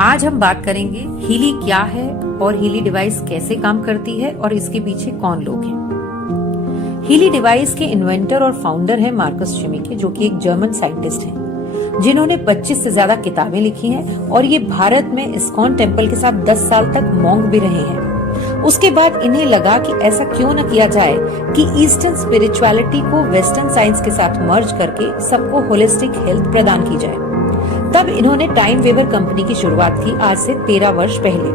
आज हम बात करेंगे हीली क्या है और हीली डिवाइस कैसे काम करती है और इसके पीछे कौन लोग हैं। हीली डिवाइस के इन्वेंटर और फाउंडर है मार्कस शिमिके, जो कि एक जर्मन साइंटिस्ट हैं, जिन्होंने 25 से ज्यादा किताबें लिखी हैं और ये भारत में इस्कॉन टेम्पल के साथ 10 साल तक मॉन्क भी रहे हैं। उसके बाद इन्हें लगा कि ऐसा क्यों न किया जाए कि ईस्टर्न स्पिरिचुअलिटी को वेस्टर्न साइंस के साथ मर्ज करके सबको होलिस्टिक हेल्थ प्रदान की जाए। तब इन्होंने टाइम वेवर कंपनी की शुरुआत की आज से 13 वर्ष पहले,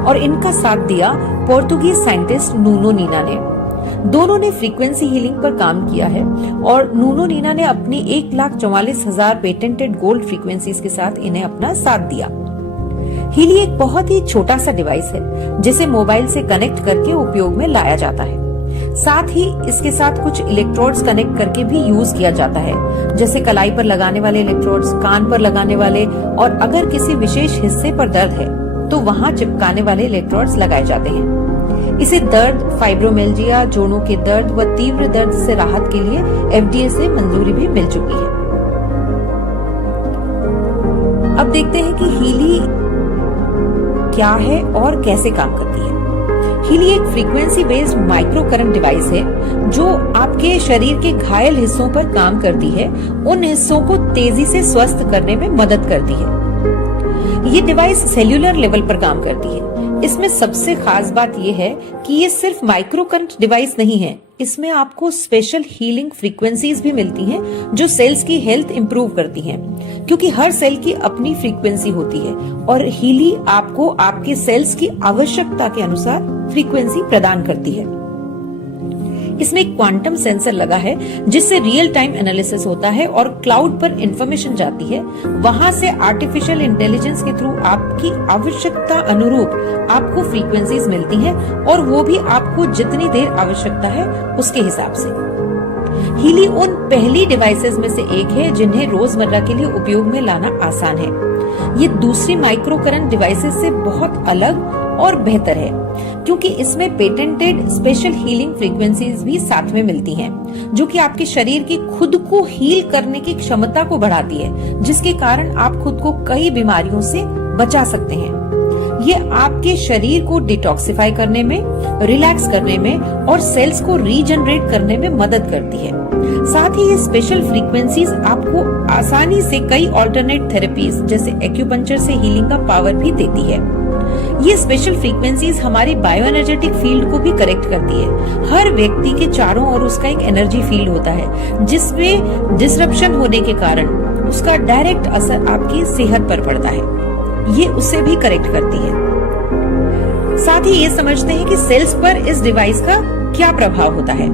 और इनका साथ दिया पोर्तुगीज साइंटिस्ट नूनो नीना ने। दोनों ने फ्रीक्वेंसी हीलिंग पर काम किया है और नूनो नीना ने अपनी 1,44,000 पेटेंटेड गोल्ड फ्रीक्वेंसीज के साथ इन्हें अपना साथ दिया। हीली एक बहुत ही छोटा सा डिवाइस है जिसे मोबाइल से कनेक्ट करके उपयोग में लाया जाता है। साथ ही इसके साथ कुछ इलेक्ट्रोड्स कनेक्ट करके भी यूज किया जाता है, जैसे कलाई पर लगाने वाले इलेक्ट्रोड्स, कान पर लगाने वाले, और अगर किसी विशेष हिस्से पर दर्द है तो वहां चिपकाने वाले इलेक्ट्रोड्स लगाए जाते हैं। इसे दर्द, फाइब्रोमिल्जिया, जोड़ों के दर्द व तीव्र दर्द से राहत के लिए FDA से मंजूरी भी मिल चुकी है। अब देखते हैं कि हीली क्या है और कैसे काम करती है। हीली एक frequency based micro current device है जो आपके शरीर के घायल हिस्सों पर काम करती है, उन हिस्सों को तेजी से स्वस्थ करने में मदद करती है। ये डिवाइस सेल्यूलर लेवल पर काम करती है। इसमें सबसे खास बात यह है कि ये सिर्फ माइक्रो करंट डिवाइस नहीं है, इसमें आपको स्पेशल हीलिंग फ्रीक्वेंसीज भी मिलती हैं जो सेल्स की हेल्थ इंप्रूव करती हैं, क्योंकि हर सेल की अपनी फ्रीक्वेंसी होती है और हीली आपको आपके सेल्स की आवश्यकता के अनुसार फ्रीक्वेंसी प्रदान करती है। इसमें एक क्वांटम सेंसर लगा है जिससे रियल टाइम एनालिसिस होता है और क्लाउड पर इंफॉर्मेशन जाती है। वहां से आर्टिफिशियल इंटेलिजेंस के थ्रू आपकी आवश्यकता अनुरूप आपको फ्रीक्वेंसीज मिलती हैं और वो भी आपको जितनी देर आवश्यकता है उसके हिसाब से। हीली उन पहली डिवाइसेस में से एक है जिन्हें रोजमर्रा के लिए उपयोग में लाना आसान है। ये दूसरी माइक्रो करंट डिवाइसेस से बहुत अलग और बेहतर है क्योंकि इसमें पेटेंटेड स्पेशल हीलिंग फ्रीक्वेंसीज भी साथ में मिलती हैं, जो कि आपके शरीर की खुद को हील करने की क्षमता को बढ़ाती है, जिसके कारण आप खुद को कई बीमारियों से बचा सकते हैं। ये आपके शरीर को डिटॉक्सिफाई करने में, रिलैक्स करने में और सेल्स को रीजनरेट करने में मदद करती है। साथ ही ये स्पेशल फ्रीक्वेंसीज आपको आसानी से कई ऑल्टरनेट थेरेपीज जैसे एक्यूपंक्चर से हीलिंग का पावर भी देती है। ये स्पेशल फ्रीक्वेंसीज हमारी बायो एनर्जेटिक फील्ड को भी करेक्ट करती है। हर व्यक्ति के चारों ओर उसका एक एनर्जी फील्ड होता है जिसमें डिसरप्शन होने के कारण उसका डायरेक्ट असर आपकी सेहत पर पड़ता है। ये उसे भी करेक्ट करती है। साथ ही ये समझते हैं कि सेल्स पर इस डिवाइस का क्या प्रभाव होता है।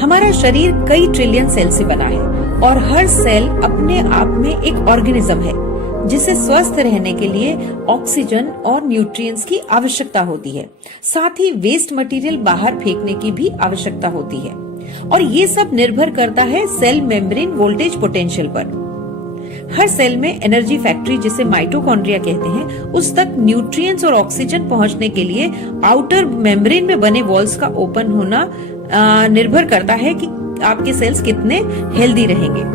हमारा शरीर कई ट्रिलियन सेल से बना है और हर सेल अपने आप में एक ऑर्गेनिज्म है जिसे स्वस्थ रहने के लिए ऑक्सीजन और न्यूट्रिएंट्स की आवश्यकता होती है। साथ ही वेस्ट मटेरियल बाहर फेंकने की भी आवश्यकता होती है और ये सब निर्भर करता है सेल मेम्ब्रेन वोल्टेज पोटेंशियल पर। हर सेल में एनर्जी फैक्ट्री, जिसे माइटोकॉन्ड्रिया कहते हैं, उस तक न्यूट्रिएंट्स और ऑक्सीजन पहुंचने के लिए आउटर मेम्ब्रेन में बने वॉल्स का ओपन होना निर्भर करता है कि आपके सेल्स कितने हेल्दी रहेंगे।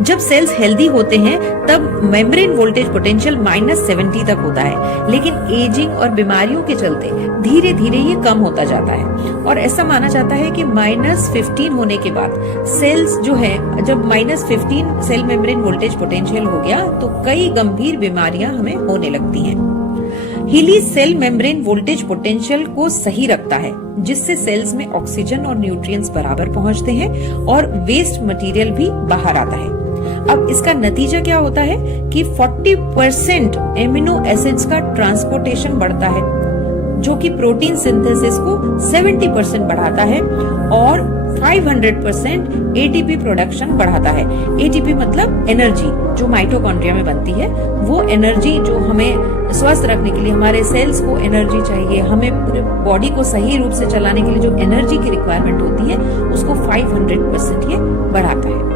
जब सेल्स हेल्दी होते हैं तब मेम्ब्रेन वोल्टेज पोटेंशियल -70 तक होता है, लेकिन एजिंग और बीमारियों के चलते धीरे धीरे ये कम होता जाता है और ऐसा माना जाता है कि -15 होने के बाद सेल्स जो है, जब -15 सेल मेम्ब्रेन वोल्टेज पोटेंशियल हो गया तो कई गंभीर बीमारियां हमें होने लगती हैं। हीली सेल मेम्ब्रेन वोल्टेज पोटेंशियल को सही रखता है, जिससे सेल्स में ऑक्सीजन और न्यूट्रिएंट्स बराबर पहुंचते हैं और वेस्ट मटेरियल भी बाहर आता है। अब इसका नतीजा क्या होता है कि 40% एमिनो एसिड्स का ट्रांसपोर्टेशन बढ़ता है, जो कि प्रोटीन सिंथेसिस को 70% बढ़ाता है और 500% ATP प्रोडक्शन बढ़ाता है। ATP मतलब एनर्जी, जो माइटोकॉन्ड्रिया में बनती है। वो एनर्जी जो हमें स्वस्थ रखने के लिए, हमारे सेल्स को एनर्जी चाहिए, हमें पूरे बॉडी को सही रूप से चलाने के लिए जो एनर्जी की रिक्वायरमेंट होती है, उसको 500% ये बढ़ाता है।